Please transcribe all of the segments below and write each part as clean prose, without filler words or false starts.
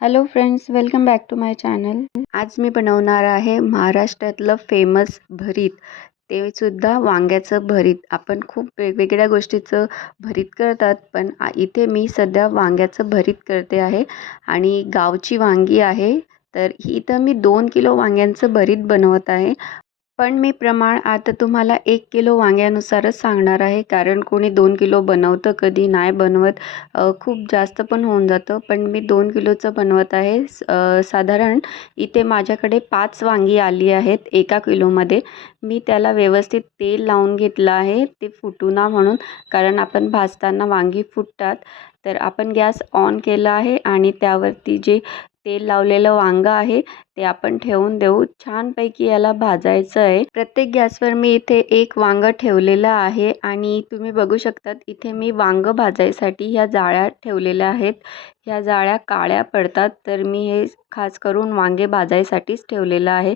Hello friends, welcome back to my channel. आज मी बनवणार आहे महाराष्ट्रातलं फेमस भरीत, ते सुद्धा वांग्याचं भरीत. आपण खूप वेगवेगळ्या गोष्टीचं भरीत करतात, पण इथे मी सध्या वांग्याचं भरीत करते आहे आणि गावची वांगी आहे. तर इथं मी 2 किलो वांग्यांचं भरीत बनवत आहे. पण मी प्रमाण आता तुम्हाला 1 किलो वांग्यानुसारच सांगणार आहे, कारण कोणी 2 किलो बनवतं, कधी नाही बनवत. खूप जास्त पण होऊन जातं, पण मी 2 किलोचं बनवत आहे. साधारण इथे माझ्याकडे 5 वांगी आली आहेत 1 किलोमध्ये. मी त्याला व्यवस्थित तेल लावून घेतलं आहे, ते फुटू ना म्हणून, कारण आपण भाजताना वांगी फुटतात. तर आपण गॅस ऑन केला आहे आणि त्यावरती जे तेल लावलेलं वांगं आहे ते आपण ठेवून देऊ. छानपैकी याला भाजायचं आहे. प्रत्येक गॅसवर मी इथे एक वांगं ठेवलेलं आहे आणि तुम्ही बघू शकतात इथे मी वांगं भाजायसाठी ह्या जाळ्या ठेवलेल्या आहेत. ह्या जाळ्या काळ्या पडतात, तर मी हे खास करून वांगे भाजायसाठीच ठेवलेलं आहे.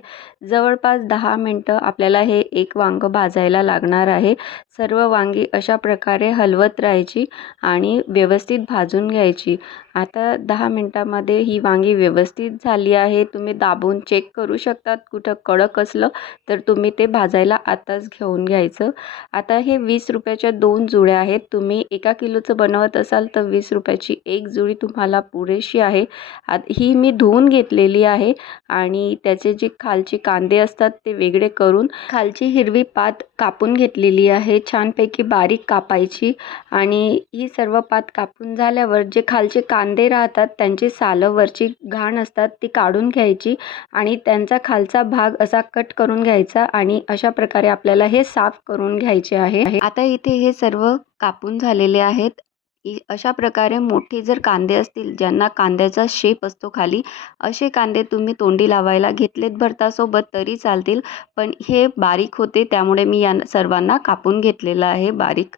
जवळपास 10 मिनटं आपल्याला हे एक वांगं भाजायला लागणार आहे. सर्व वांगी अशा प्रकारे हलवत राहायची आणि व्यवस्थित भाजून घ्यायची. आता 10 मिनटामध्ये ही वांगी व्यवस्थित झाली आहे. तुम्ही दाबून चेक करू शकतात, कुठं कडक असलं तर तुम्ही ते भाजायला आताच घेऊन घ्यायचं. आता हे 20 रुपयाच्या 2 जुड्या आहेत. तुम्ही 1 किलोचं बनवत असाल तर 20 रुपयाची 1 जुडी तुम्हाला पुरेशी आहे. ही मी धुवून घेतलेली आहे आणि त्याचे जे खालचे कांदे असतात ते वेगळे करून खालची हिरवी पात कापून घेतलेली आहे. छानपैकी बारीक कापायची आणि ही सर्व पात कापून झाल्यावर जे खालचे कांदे राहतात त्यांची सालं वरची घाण असतात ती काढून घ्यायची आणि त्यांचा खालचा भाग असा कट करून घ्यायचा आणि अशा प्रकारे आपल्याला हे साफ करून घ्यायचे आहे. आता इथे हे सर्व कापून झालेले आहेत. अशा प्रकारे मोठे जर कांदे असतील, ज्यांना कांद्याचा शेप असतो खाली, असे कांदे तुम्ही तोंडी लावायला घेतलेत भरतासोबत तरी चालतील, पण हे बारीक होते त्यामुळे मी या सर्वांना कापून घेतलेलं आहे बारीक.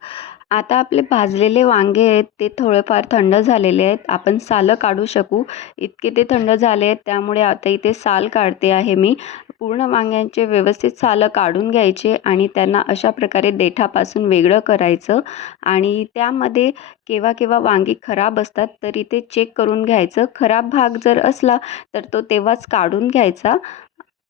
आता आपले भाजलेले वांगे आहेत ते थोडेफार थंड झालेले आहेत. आपण सालं काढू शकू इतके ते थंड झाले आहेत, त्यामुळे आता इथे साल काढते आहे मी. पूर्ण वांग्यांचे व्यवस्थित सालं काढून घ्यायचे आणि त्यांना अशा प्रकारे देठापासून वेगळं करायचं आणि त्यामध्ये केव्हा केव्हा वांगी खराब असतात, तर इथे चेक करून घ्यायचं. खराब भाग जर असला तर तो तेव्हाच काढून घ्यायचा.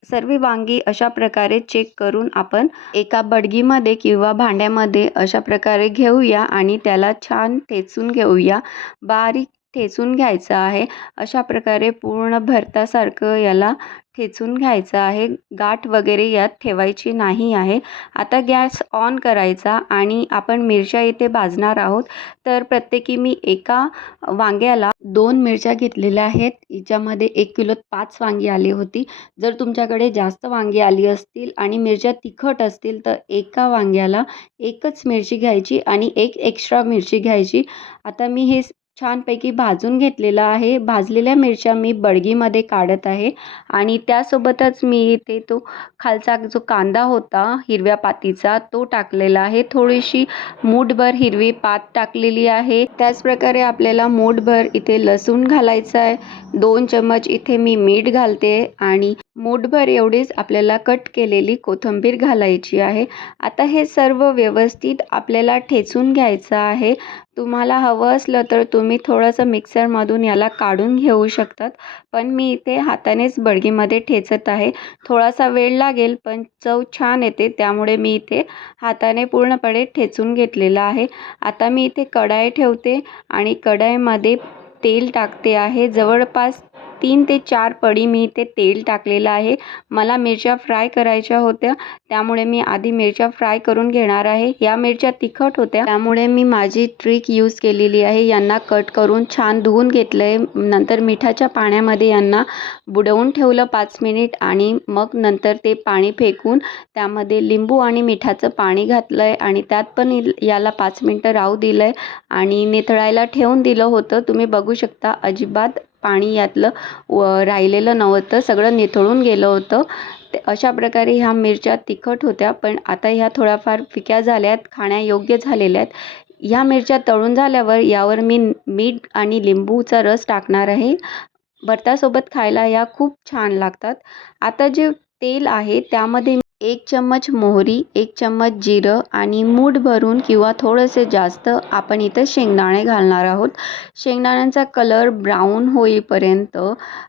सर्व वांगी अशा प्रकारे चेक करून आपण एका बडगीमध्ये किंवा भांड्यामध्ये अशा प्रकारे घेऊया आणि त्याला छान ठेचून घेऊया. बारीक ठेचून घ्यायचं आहे. अशा प्रकारे पूर्ण भरतासारखं याला ठेचून घ्यायचं आहे. गाठ वगैरे यात ठेवायची नाही आहे. आता गॅस ऑन करायचा आणि आपण मिरच्या इथे भाजणार आहोत. तर प्रत्येकी मी एका वांग्याला 2 मिरच्या घेतलेल्या आहेत. हिच्यामध्ये 1 किलोत 5 वांगी आली होती. जर तुमच्याकडे जास्त वांगी आली असतील आणि मिरच्या तिखट असतील तर एका वांग्याला एकच मिरची घ्यायची आणि एक एक्स्ट्रा मिरची घ्यायची. आता मी हे छानपैकी भाजून घेतलेलं आहे. भाजलेल्या मिरच्या मी बडगीमध्ये काढत आहे आणि त्यासोबतच मी इथे तो खालचा जो कांदा होता हिरव्या पातीचा तो टाकलेला आहे. थोडीशी मूठभर हिरवी पात टाकलेली आहे. त्याचप्रकारे आपल्याला मूठभर इथे लसूण घालायचं आहे. 2 चम्मच इथे मी मीठ घालते आणि मूठभर एवढीच आपल्याला कट केलेली कोथिंबीर घालायची आहे. आता हे सर्व व्यवस्थित आपल्याला ठेचून घ्यायचं आहे. तुम्हाला हवं असलं तर तुम्ही थोडंसं मिक्सरमधून याला काढून घेऊ शकतात, पण मी इथे हातानेच बडगीमध्ये ठेचत आहे. थोडासा वेळ लागेल पण चव छान येते, त्यामुळे मी इथे हाताने पूर्णपणे ठेचून घेतलेलं आहे. आता मी इथे कढाई ठेवते आणि कढाईमध्ये तेल टाकते आहे. जवळपास 3 ते 4 पडी मी इथे तेल टाकलेलं आहे. मला मिरच्या फ्राय करायच्या होत्या, त्यामुळे मी आधी मिरच्या फ्राय करून घेणार आहे. या मिरच्या तिखट होत्या, त्यामुळे मी माझी ट्रिक यूज केलेली आहे. यांना कट करून छान धुवून घेतलं आहे. नंतर मिठाच्या पाण्यामध्ये यांना बुडवून ठेवलं 5 मिनिट आणि मग नंतर ते पाणी फेकून त्यामध्ये लिंबू आणि मिठाचं पाणी घातलं आहे आणि त्यात पण याला 5 मिनटं राहू दिलं आहे आणि निथळायला ठेवून दिलं होतं. तुम्ही बघू शकता अजिबात पाणी यातलं राहिलेलं नव्हतं, सगळं निथळून गेलं होतं. अशा प्रकारे ह्या मिरच्या तिखट होत्या, पण आता ह्या थोड्याफार फिक्या झाल्यात, खाण्यायोग्य झालेल्या आहेत. ह्या मिरच्या तळून झाल्यावर यावर मी मीठ आणि लिंबूचा रस टाकणार आहे. भरतासोबत खायला या खूप छान लागतात. आता जे तेल आहे त्यामध्ये 1 चम्मच मोहरी, 1 चम्मच जिरं आणि मूठ भरून किंवा थोडेसे जास्त आपण इथं शेंगदाणे घालणार आहोत. शेंगदाण्यांचा कलर ब्राऊन होईपर्यंत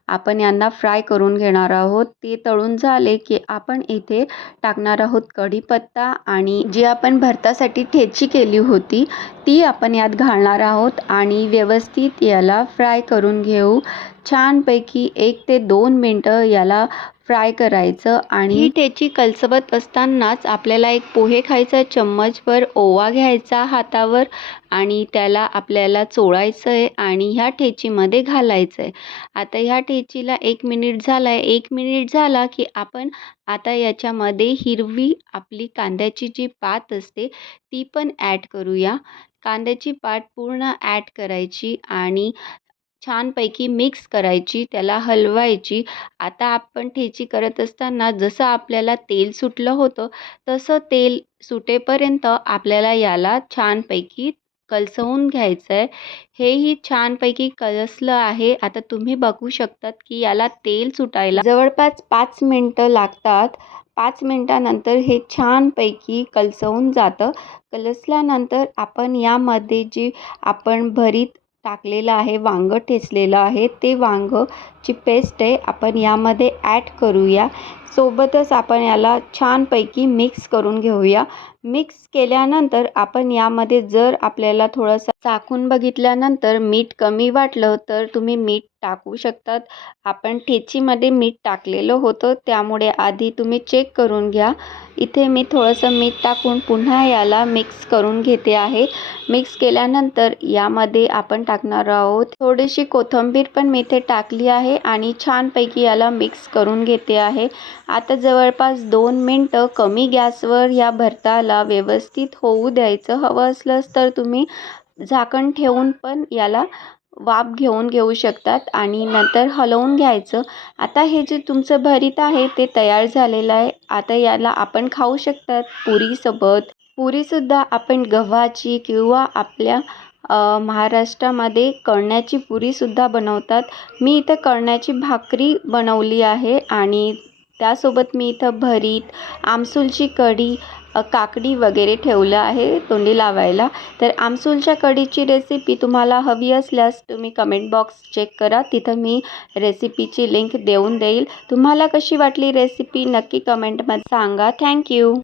आपण यांना फ्राय करून घेणार आहोत. ते तळून झाले की आपण इथे टाकणार आहोत कढीपत्ता आणि जी आपण भरतासाठी ठेची केली होती ती आपण यात घालणार आहोत आणि व्यवस्थित याला फ्राय करून घेऊ. छानपैकी 1 ते 2 मिनटं याला फ्राय करायचं आणि ही ठेची कलसवत असतानाच आपल्याला एक पोहे खायचा चम्मचभर ओवा घ्यायचा हातावर आणि त्याला आपल्याला चोळायचं आहे आणि ह्या ठेचीमध्ये घालायचं आहे. आता ह्या ठेचीला 1 मिनिट झाला आहे. 1 मिनिट झाला की आपण आता याच्यामध्ये हिरवी आपली कांद्याची जी पात असते ती पण ॲड करूया. कांद्याची पात पूर्ण ॲड करायची आणि छानपैकी मिक्स करायची, त्याला हलवायची. आता आपण ठेची करत असताना जसं आपल्याला तेल सुटलं होतं तसं तेल सुटेपर्यंत आपल्याला याला छानपैकी कलसवून घ्यायचं आहे. हेही छानपैकी कलसलं आहे. आता तुम्ही बघू शकतात की याला तेल सुटायला जवळपास 5 मिनटं लागतात. 5 मिनटानंतर हे छानपैकी कलसवून जातं. कलसल्यानंतर आपण यामध्ये जी आपण भरीत टाकलेलं आहे, वांगं ठेचलेलं आहे, ते वांगंची पेस्ट आहे आपण यामध्ये ॲड करूया. सोबतच आपण याला छानपैकी मिक्स करून घेऊया. मिक्स केल्यानंतर आपण यामध्ये जर आपल्याला थोडंसं चाखून बघितल्यानंतर मीठ कमी वाटलं तर तुम्ही मीठ टाकू शकतात. आपण ठेचीमध्ये मीठ टाकलेलं होतं त्यामुळे आधी तुम्ही चेक करून घ्या. इथे मी थोडंसं मीठ टाकून पुन्हा याला मिक्स करून घेते आहे. मिक्स केल्यानंतर यामध्ये आपण टाकणार आहोत थोडीशी कोथिंबीर पण मी इथे टाकली आहे आणि छानपैकी याला मिक्स करून घेते आहे. आता जवळपास 2 मिनटं कमी गॅसवर या भरताला व्यवस्थित होऊ द्यायचं. हवं असलंच तर तुम्ही झाकण ठेवून पण याला वाफ घेऊ शकतात आणि नंतर हलवून घ्यायचं. आता हे जे तुमचं भरीत आहे ते तयार झालेलं आहे. आता याला आपण खाऊ शकतात पुरीसोबत. पुरीसुद्धा आपण गव्हाची किंवा आपल्या महाराष्ट्रामध्ये कणण्याची पुरीसुद्धा बनवतात. मी इथं कणण्याची भाकरी बनवली आहे आणि त्यासोबत मी इथं भरीत, आमसूलची कढी, काकडी वगैरे ठेवलं आहे तोंडी लावायला. तर आमसूलच्या कढीची रेसिपी तुम्हाला हवी असल्यास तुम्ही कमेंट बॉक्स चेक करा. तिथं मी रेसिपीची लिंक देऊन देईल. तुम्हाला कशी वाटली रेसिपी नक्की कमेंटमध्ये सांगा. थँक्यू.